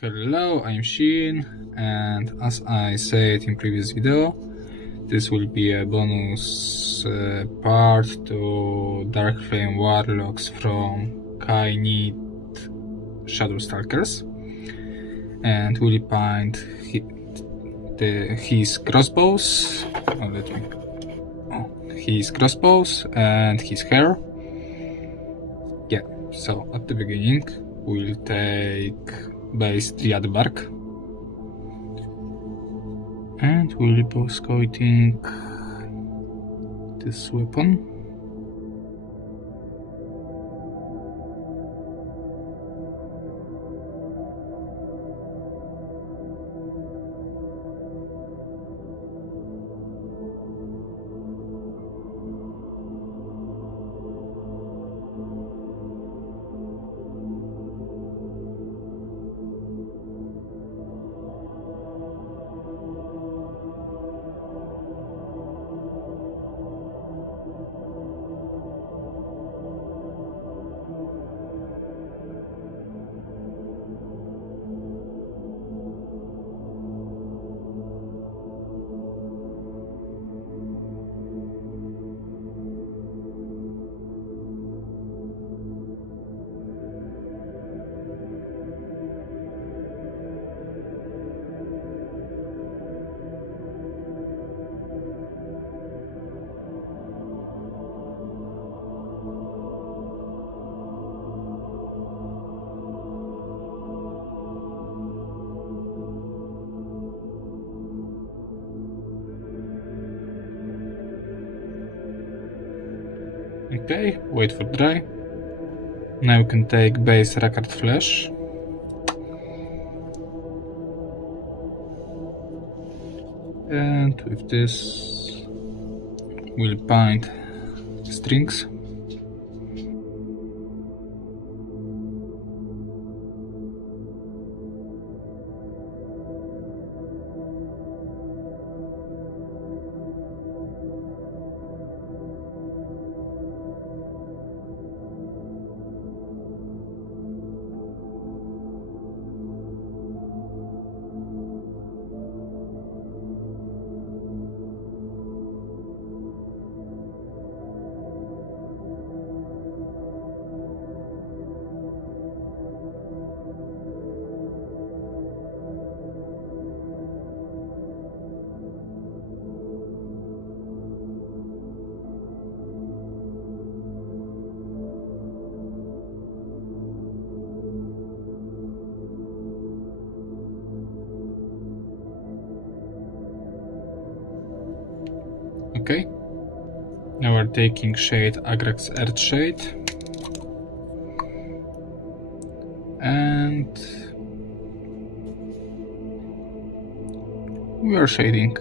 Hello, I'm Shin, and as I said in previous video, this will be a bonus part to Darkflame Warlocks from Khainite Shadowstalkers, and we'll find his crossbows. His crossbows and his hair. Yeah, so at the beginning we'll take base Triad Bark. And we'll be scouting this weapon. Okay, wait for dry. Now you can take base record flesh. And with this we'll bind strings. Okay, now we're taking shade Agrax Earthshade, and we are shading.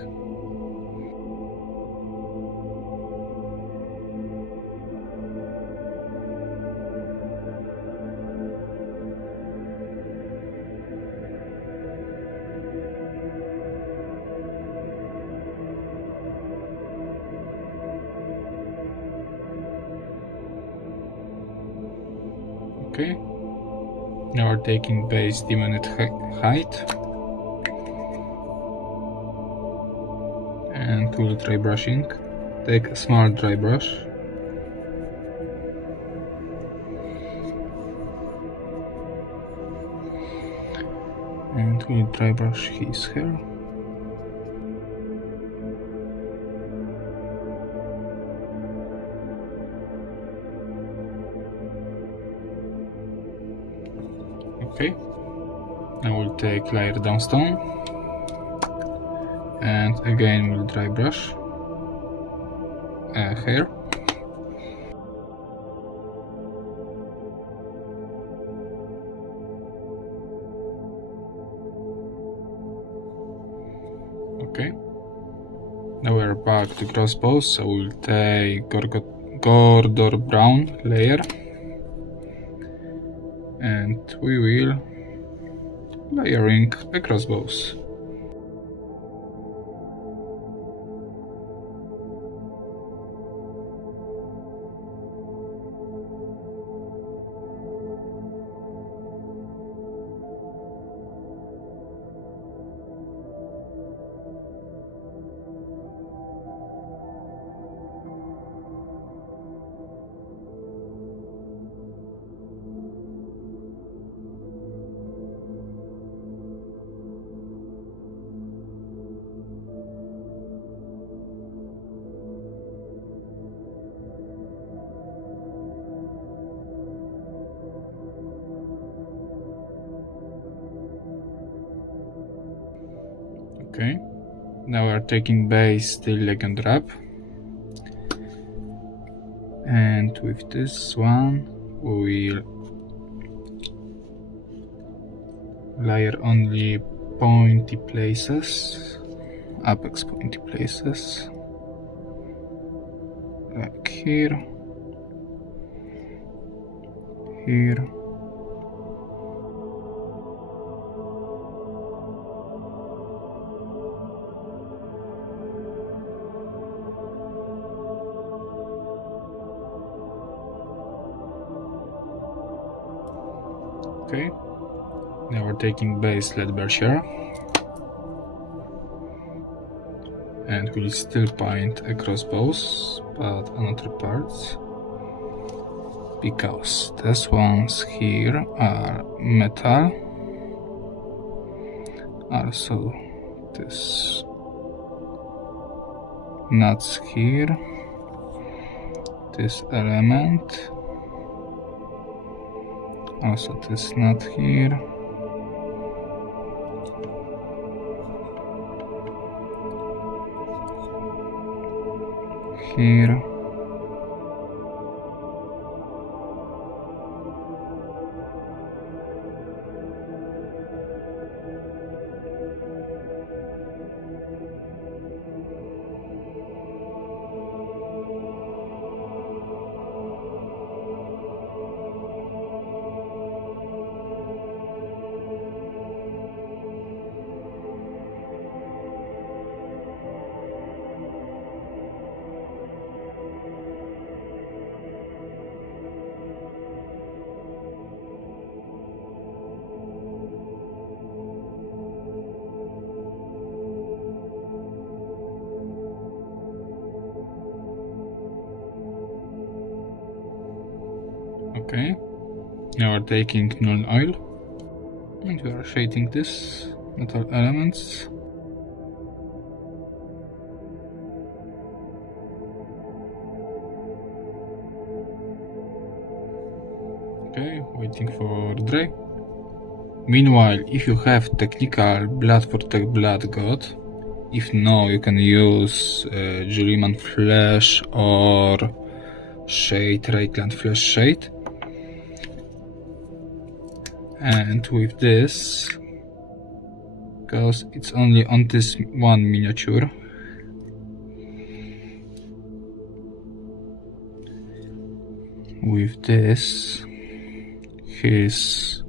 Okay, now we're taking base Demonite height, and we'll dry brushing. Take a small dry brush. And we'll dry brush his hair. Okay, now we'll take layer downstone, and again we'll dry brush hair. Okay, now we're back to crossbows, so we'll take Gordor brown layer, and we will layering the crossbows. Okay, now we're taking base the Legion Drop, and with this one we'll layer only pointy places, apex pointy places, like here, here, okay. Now we're taking base Lead Berkshire, and we'll still paint a crossbows, but on other parts, because these ones here are metal. Also, this nuts here, this element, also this nut here. Here, okay. Now we're taking null oil, and we are shading this metal elements. Okay, waiting for dry. Meanwhile, if you have technical blood for the blood god, if no, you can use Juliman Flesh or Shade, Rakeland Flesh Shade. And with this, because it's only on this one miniature, with this, his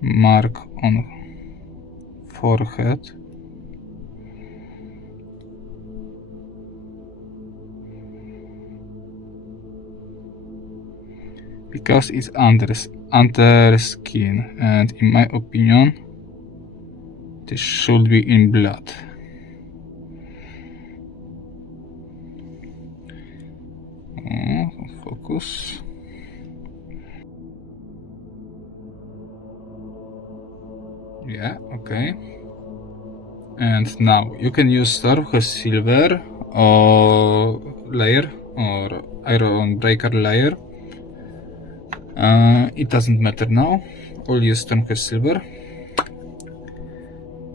mark on forehead because it's under skin, and in my opinion this should be in blood. Focus. Yeah, okay. And now you can use Stormcast Silver or layer or Iron Breaker layer. It doesn't matter now. We'll use Stormcast Silver,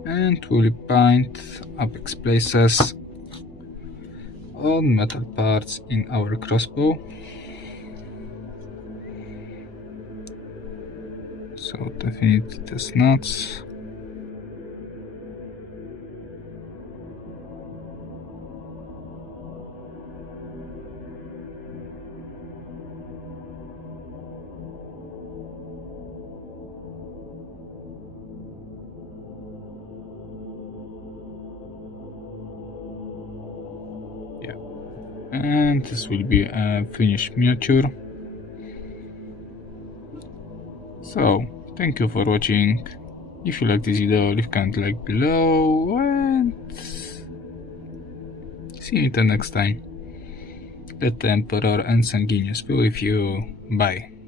and we'll paint apex places on metal parts in our crossbow. So definitely these nuts. Yeah, and this will be a finished miniature. So, thank you for watching. If you like this video, leave a comment like below, and see you until next time. Let the Emperor and Sanguinius be with you. Bye.